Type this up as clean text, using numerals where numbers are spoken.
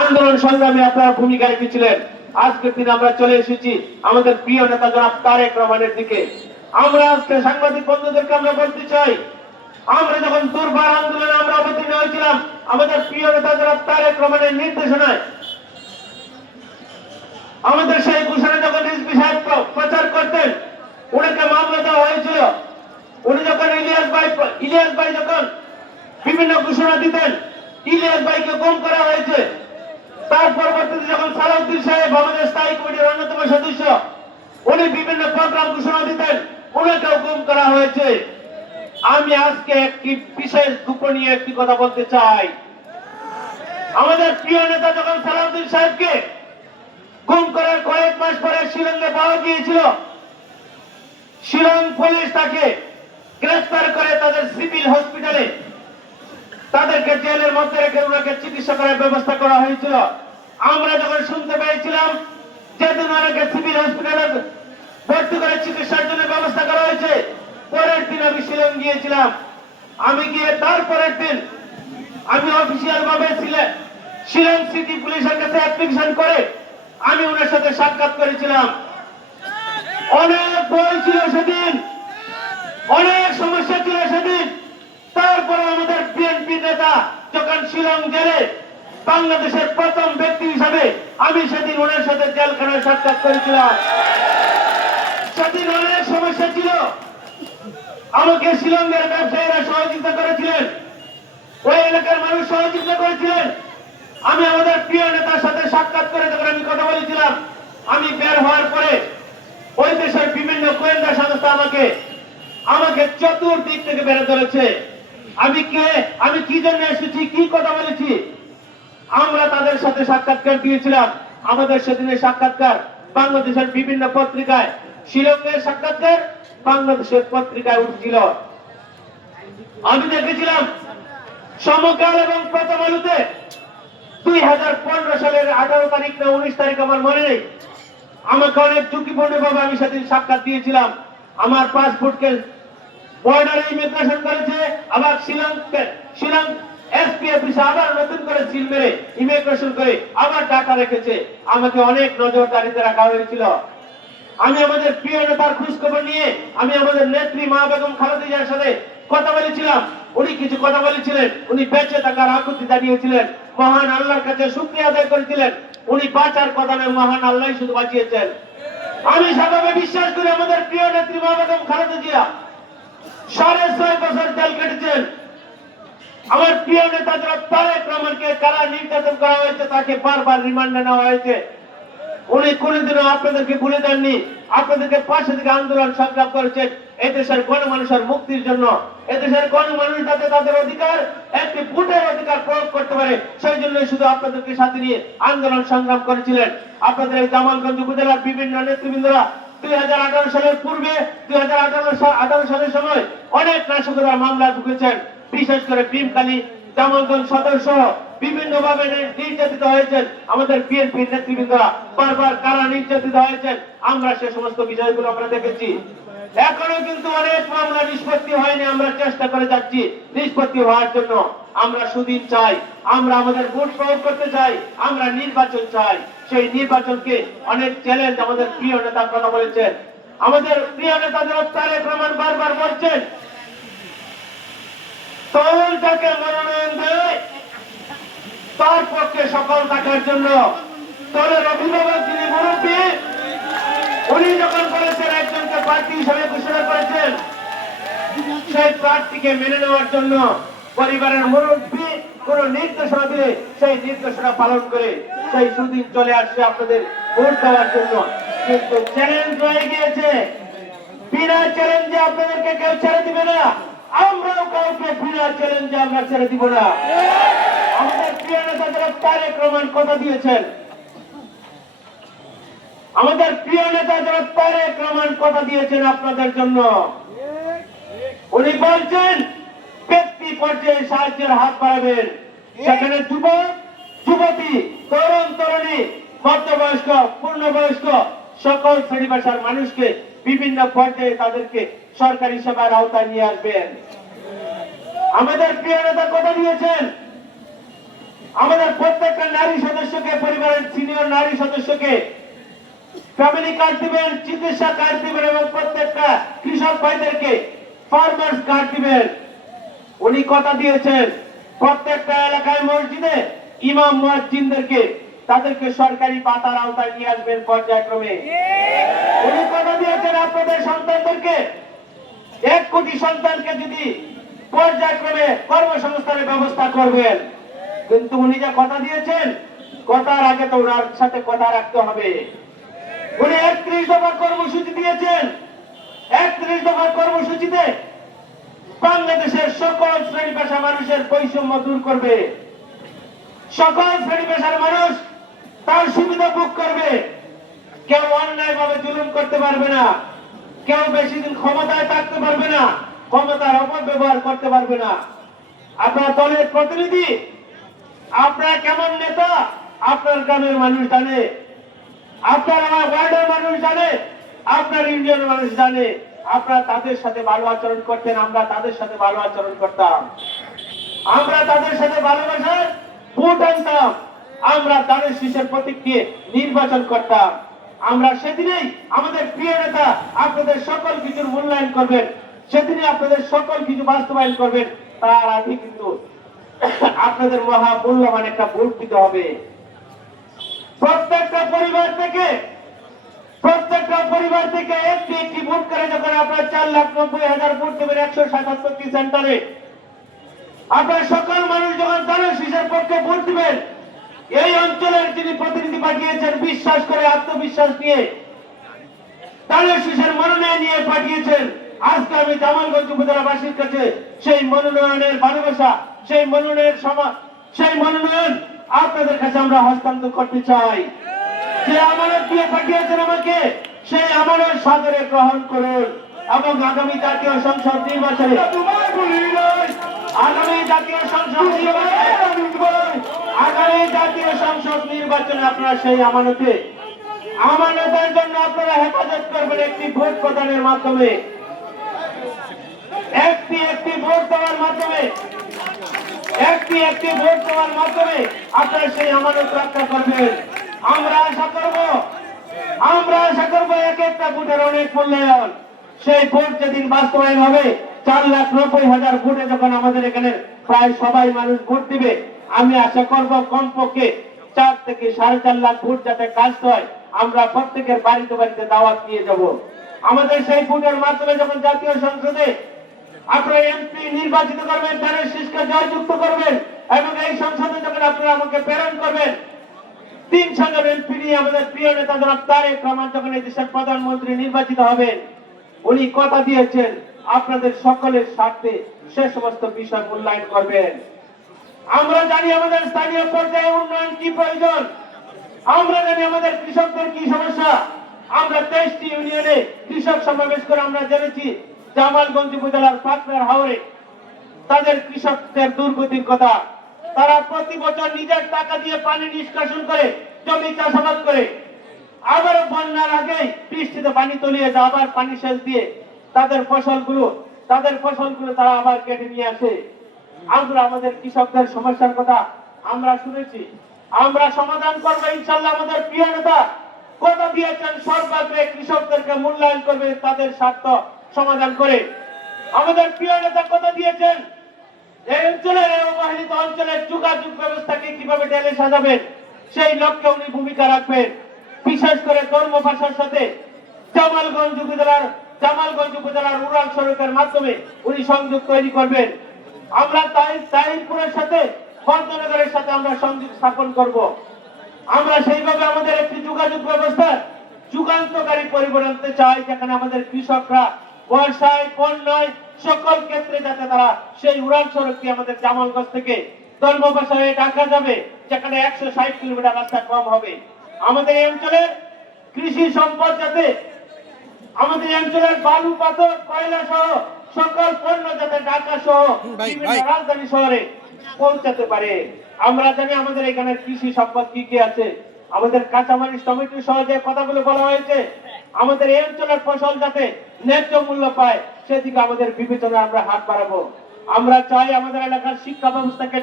আন্দোলন সংগ্রামে আপনারা ভূমিকা রেখেছিলেন। আজকের দিনে আমরা চলে এসেছি আমাদের প্রিয় নেতা জনাব তারেক রহমানের দিকে। আমরা আজকে সাংবাদিক বন্ধুদেরকে আমরা বলতে চাই, আমরা যখন দুর্বার আন্দোলনে আমরা অবতীর্ণ হয়েছিলাম আমাদের প্রিয় নেতা জনাব তারেক রহমানের নির্দেশনায়, আমাদের সেই ঘোষণা যখন রিজভী সাহেব প্রচার করতেন, ওনাকে মামলা দেওয়া হয়েছিল। উনি যখন ইলিয়াস ভাই যখন বিভিন্ন ঘোষণা দিতেন, ইলিয়াস ভাইকে গুম করা হয়েছে। তার পরবর্তীতে যখন সালাউদ্দিন সাহেব আমাদের স্থায়ী কমিটির অন্যতম সদস্য, উনি বিভিন্ন প্রোগ্রাম ঘোষণা দিতেন, ওনাকেও গুম করা হয়েছে। আমি আজকে একটি বিশেষ গোপনীয় একটি কথা বলতে চাই। আমাদের প্রিয় নেতা যখন সালাউদ্দিন সাহেবকে গুম করার কয়েক মাস পরে শিলংয়ে পাওয়া গিয়েছিল, শিলং পুলিশ তাকে গ্রেফতার করে তাদের সিভিল হসপিটালে তাদেরকে জেলের মধ্যে রেখে ওনাকে চিকিৎসা করার ব্যবস্থা করা হয়েছিল। আমরা যখন শুনতে পেয়েছিলাম যেদিন ওনাকে সিভিল হসপিটালে ভর্তি করে চিকিৎসার জন্য ব্যবস্থা করা হয়েছে, পরের দিন আমি শিলং গিয়েছিলাম। আমি গিয়ে তারপরের দিন আমি অফিসিয়াল ভাবে শিলং সিটি পুলিশের কাছে অ্যাপ্লিকেশন করে আমি ওনার সাথে সাক্ষাৎ করেছিলাম। অনেক ভয় ছিল সেদিন, অনেক সমস্যা ছিল সেদিন। তারপরে আমাদের বিএনপি নেতা যখন শিলং জেলে বাংলাদেশের প্রথম ব্যক্তি হিসাবে আমি সেদিন ওনার সাথে জেলখানায় সাক্ষাৎ করেছিলাম। সেদিন অনেক সমস্যা ছিল, আমাকে শিলংয়ের ব্যবসায়ীরা সহযোগিতা করেছিলেন, ওই এলাকার মানুষ সহযোগিতা করেছিলেন। আমি আমাদের প্রিয় নেতার সাথে সাক্ষাৎ করে যখন আমি কথা বলেছিলাম, আমি বের হওয়ার পরে ওই দেশের বিভিন্ন গোয়েন্দা সংস্থা আমাকে চতুর্দিক থেকে বেড়ে ধরেছে। আমি কি জন্য এসেছি, কি কথা বলেছি, আমরা তাদের সাথে সাক্ষাৎকার দিয়েছিলাম। আমাদের সেদিনের সাক্ষাৎকার বাংলাদেশের বিভিন্ন পত্রিকায়, শিলংয়ের সাক্ষাৎকার বাংলাদেশের পত্রিকায় উঠছিল। আমি দেখেছিলাম সমকাল এবং প্রথম আলোতে 2015 সালের 18 তারিখ না 19 তারিখ আমার মনে নেই, আমাকে অনেক ঝুঁকিপূর্ণ ভাবে আমি সেদিন সাক্ষাৎ দিয়েছিলাম। আমার পাসপোর্টকে বর্ডারে ইমিগ্রেশন করেছে, আবার শিলং এসপি অফিসে আবার নতুন করে সিল মেরে ইমিগ্রেশন করে আবার ডাটা রেখেছে। আমাকে অনেক নজরদারিতে রাখা হয়েছিল। আমি আমাদের প্রিয় নেতার খোঁজ খবর নিয়ে আমি আমাদের নেত্রী মা বেগম খালেদা জিয়ার সাথে কথা বলেছিলাম। উনি কিছু কথা বলেছিলেন, উনি বেঁচে থাকার আকুতি জানিয়েছিলেন, মহান আল্লাহর কাছে শুকরিয়া আদায় করেছিলেন। উনি বাঁচার কথা নয়, মহান আল্লাহ শুধু বাঁচিয়েছেন। আমি সেভাবে বিশ্বাস করি আমাদের প্রিয় নেত্রী মা বেগম খালেদা জিয়া 6.5 বছর জেল কেটেছেন। আমার প্রিয় নেতা জনাব তারেক রহমানকে কারা নির্যাতন করা হয়েছে, তাকে বারবার রিমান্ডে নেওয়া হয়েছে। উনি কোনদিনও আপনাদেরকে ভুলে যাননি, আপনাদেরকে পাশে থেকে আন্দোলন সংগ্রাম করেছেন এদেশের গণমানুষের মুক্তির জন্য। এদেশের গণমানুষ যাতে তাদের অধিকার, একটি ভোটের অধিকার প্রয়োগ করতে পারে, সেই জন্য শুধু আপনাদেরকে সাথে নিয়ে আন্দোলন সংগ্রাম করেছিলেন। আপনাদের এই জামালগঞ্জ উপজেলার বিভিন্ন নেতৃবৃন্দরা 2018 সালের পূর্বে 2018 সালের সময় অনেক নাশকতার মামলা ঢুকেছেন। বিশেষ করে ভীমখালী, জামালগঞ্জ সদর সহ বিভিন্ন ভাবে নির্যাতিত হয়েছেন আমাদের বিএনপির নেতৃবৃন্দরা। বারবার কারা নির্যাতিত হয়েছেন আমরা সে সমস্ত বিষয়গুলো আমরা দেখেছি। এখনো কিন্তু অনেক মামলা নিষ্পত্তি হয়নি, আমরা চেষ্টা করে যাচ্ছি নিষ্পত্তি হওয়ার জন্য। আমরা সুদিন চাই, আমরা আমাদের ভোট প্রয়োগ করতে চাই, আমরা নির্বাচন চাই। সেই নির্বাচনকে অনেক চ্যালেঞ্জ আমাদের প্রিয় নেতা কথা বলেছেন। আমাদের প্রিয় নেতা জনাব তারেক রহমান বারবার বলছেন, দল যাকে মনোনয়ন দেয় তার পক্ষে সকল থাকার জন্য। দলের অভিভাবক যিনি মুরব্বী, উনি যখন বলেছেন একজনকে প্রার্থী হিসেবে ঘোষণা করেছেন, সেই প্রার্থীকে মেনে নেওয়ার জন্য পরিবারের মুরব্বী কোন নির্দেশনা দিলে সেই নির্দেশনা পালন করে সেই সুদিন চলে আসছে আপনাদের ভোট দেওয়ার জন্য। কিন্তু চ্যালেঞ্জ রয়ে গিয়েছে, বিনা চ্যালেঞ্জে আপনাদেরকে কেউ ছেড়ে দিবে না, আমরাও কাউকে বিনা চ্যালেঞ্জে আমরা ছেড়ে দিব না। আমাদের প্রিয় নেতা জনাব তারেক রহমান কথা দিয়েছেন, আমাদের প্রিয় নেতা জনাব তারেক রহমান কথা দিয়েছেন আপনাদের জন্য। উনি বলছেন ব্যক্তি পর্যায়ে সাহায্যের হাত বাড়াবেন, সেখানে যুবক যুবতী, তরুণ তরুণী, মধ্যবয়স্ক, পূর্ণবয়স্ক সকল শ্রেণী পেশার মানুষকে বিভিন্ন পর্যায়ে তাদেরকে সরকারি সেবার আওতায় নিয়ে আসবেন। আমাদের প্রিয় নেতা কথা দিয়েছেন আমাদের প্রত্যেকটা নারী সদস্য নারী সদস্যকে ফ্যামিলি কার্ড দিবেন, চিকিৎসা কার্ড দিবেন এবং প্রত্যেকটা কৃষক ভাইদেরকে ফার্মার্স কার্ড দিবেন। উনি কথা দিয়েছেন প্রত্যেকটা এলাকায় মসজিদে ইমাম মুয়াজ্জিনদেরকে তাদেরকে সরকারি পাতার আওতায় নিয়ে আসবেন পর্যায়ক্রমে। উনি কথা দিয়েছেন আপনাদের সন্তানদেরকে 1 কোটি সন্তানকে যদি পর্যায়ক্রমে কর্মসংস্থানের ব্যবস্থা করবেন। কিন্তু উনি যা কথা দিয়েছেন, কথার আগে তো ওনার সাথে কথা রাখতে হবে। উনি 31 দফা কর্মসূচি দিয়েছেন। 31 দফার কর্মসূচিতে বাংলাদেশের সকল শ্রেণী পেশা মানুষের বৈষম্য দূর করবে। সকল শ্রেণী পেশার মানুষ তার সুবিধা ভোগ করবে। কেউ অন্যায় ভাবে জুলুম করতে পারবে না, কেউ বেশি দিন ক্ষমতায় থাকতে পারবে না, ক্ষমতার অপব্যবহার করতে পারবে না। আপনার দলের প্রতিনিধি, আপনার কেমন নেতা আপনার গ্রামের মানুষ জানে, আপনার আমার ওয়ার্ডের মানুষ জানে, আপনার ইউনিয়নের মানুষ জানে। আপনারা তাদের সাথে ভালো আচরণ করতেন, আমরা তাদের সাথে ভালো আচরণ করতাম। আমরা তাদের সাথে ভালোবাসার ভোট আনতাম, আমরা তাদের শীষের প্রতীক দিয়ে নির্বাচন করতাম। আমরা সেদিনেই আমাদের প্রিয় নেতা আপনাদের সকল কিছুর মূল্যায়ন করবেন, সেদিনে আপনাদের সকল কিছু বাস্তবায়ন করবেন। তার আগে কিন্তু আপনাদের মহা মূল্যবান একটা ভোট দিতে হবে। প্রত্যেকটা পরিবার থেকে একটি একটি ভোট করে যখন আপনার 4,90,000 ভোট দেবেন 177টি সেন্টারে, আপনার সকল মানুষ যখন তাদের শীষের পক্ষে ভোট দিবেন, এই অঞ্চলের যিনি প্রতিনিধি পাঠিয়েছেন বিশ্বাস করে আত্মবিশ্বাস নিয়ে তাদের শীষের মনোনয়ন নিয়ে পাঠিয়েছেন, আজকে আমি জামালগঞ্জ উপজেলাবাসীর কাছে সেই মনোনয়নের ভালোবাসা, সেই মনোনয়ন আপনাদের কাছে আমরা হস্তান্তর করতে চাই। যে আমানত দিয়ে পাঠিয়েছেন আমাকে, সেই আমানত সাদরে গ্রহণ করুন এবং আগামী জাতীয় সংসদ নির্বাচনে আপনারা সেই আমানতের জন্য আপনারা হেফাজত করবেন একটি ভোট প্রদানের মাধ্যমে, একটি ভোট দেওয়ার মাধ্যমে আপনারা সেই আমানত রক্ষা করবেন। আমরা আশা করব এক একটা ভোটের অনেক মূল্যায়ন। সেই ভোট যেদিন বাস্তবায়ন হবে, 4,90,000 ভোটে যখন আমাদের এখানে প্রায় সবাই মানুষ ভোট দিবে, আমি আশা করব কমপক্ষে 4 থেকে 4.5 লাখ ভোট যাতে কাস্ট হয়, আমরা প্রত্যেকের বাড়িতে বাড়িতে দাওয়াত নিয়ে যাব। আমাদের সেই ভোটের মাধ্যমে যখন জাতীয় সংসদে আপনারা এমপি নির্বাচিত করবেন, তাদের শীষকে জয়যুক্ত করবেন এবং এই সংসদে যখন আপনারা আমাকে প্রেরণ করবেন, 300 জন এমপি নিয়ে আমাদের প্রিয় নেতা জনাব তারেক রহমান যখন এই দেশের প্রধানমন্ত্রী নির্বাচিত হবেন, উনি কথা দিয়েছেন আপনাদের সকলের স্বার্থে সে সমস্ত বিষয় মূল্যায়ন করবেন। আমরা জানি আমাদের স্থানীয় পর্যায়ে উন্নয়ন কি প্রয়োজন, আমরা জানি আমাদের কৃষকদের কি সমস্যা। আমরা 23টি ইউনিয়নে কৃষক সমাবেশ করে আমরা জেনেছি জামালগঞ্জ উপজেলার পাকনার হাওরে তাদের কৃষকদের দুর্গতির কথা। তারা প্রতি বছর নিজের টাকা দিয়ে পানি নিষ্কাশন করে জমি চাষাবাদ করে, আবারও বন্যার আগে বৃষ্টিতে পানি তলিয়ে যায়, আবার পানি সেচ দিয়ে তাদের ফসলগুলো তারা আবার কেটে নিয়ে আসে। আমরা আমাদের কৃষকদের সমস্যার কথা আমরা শুনেছি, আমরা সমাধান করবো ইনশাল্লাহ। আমাদের প্রিয় নেতা কথা দিয়েছেন সরকারকে কৃষকদেরকে মূল্যায়ন করবে, তাদের স্বার্থ সমাধান করে। আমাদের প্রিয় নেতা কথা দিয়েছেন এই অঞ্চলের অবহেলিত অঞ্চলের যোগাযোগ ব্যবস্থাকে কিভাবে ঢেলে সাজাবেন, সেই লক্ষ্যে উনি ভূমিকা রাখবেন। বিশেষ করে ধর্মভাষার সাথে জামালগঞ্জ উপজেলার উড়াল সড়কের মাধ্যমে উনি সংযোগ তৈরি করবেন। আমরা তাহিরপুরের সাথে বন্দনগরের সাথে আমরা সংযোগ স্থাপন করব। আমরা সেইভাবে আমাদের একটি যোগাযোগ ব্যবস্থার যুগান্তকারী পরিবর্তন আনতে চাই, যেখানে আমাদের কৃষকরা বর্ষায় বন্যায় সকল ক্ষেত্রে যাতে তারা সেই উড়াল সড়কটি আমাদের জামালগঞ্জ থেকে ধর্মভাষা হয়ে ঢাকা যাবে, যেখানে 160 কিলোমিটার রাস্তা কম হবে। আমাদের এই অঞ্চলের কৃষি সম্পদ যাতে আমাদের অঞ্চলের বালু পাথর কয়লা সহ সকল পণ্য যাতে ঢাকা সহ বিভিন্ন রাজধানী শহরে পৌঁছাতে পারে। আমরা জানি আমাদের এখানে কৃষি সম্পদ কি কি আছে, আমাদের কাঁচামাল টমেটো সহ যে কথাগুলো বলা হয়েছে, আমাদের এই অঞ্চলের ফসল যাতে ন্যায্য মূল্য পায় সেদিকে আমাদের বিবেচনা আমরা হাত বাড়াবো। আমরা চাই আমাদের এলাকার শিক্ষা ব্যবস্থাকে